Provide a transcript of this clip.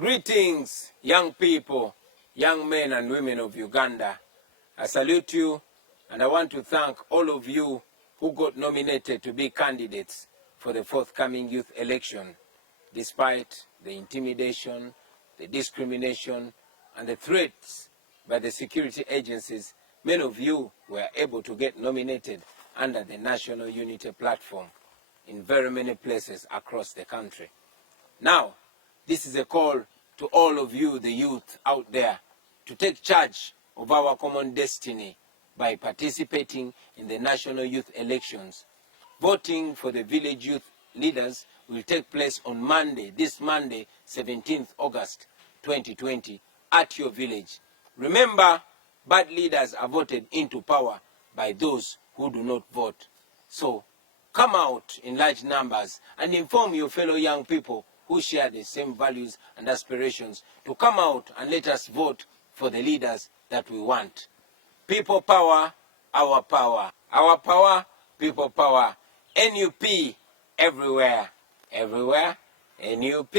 Greetings, young people, young men and women of Uganda. I salute you, and I want to thank all of you who got nominated to be candidates for the forthcoming youth election, despite the intimidation, the discrimination, and the threats by the security agencies. Many of you were able to get nominated under the National Unity Platform in very many places across the country. Now, this is a call to all of you, the youth out there, to take charge of our common destiny by participating in the national youth elections. Voting for the village youth leaders will take place on Monday, this Monday, 17th August 2020, at your village. Remember, bad leaders are voted into power by those who do not vote. So, come out in large numbers and inform your fellow young people who share the same values and aspirations to come out and let us vote for the leaders that we want. People power, our power. Our power, people power. NUP everywhere. Everywhere, NUP.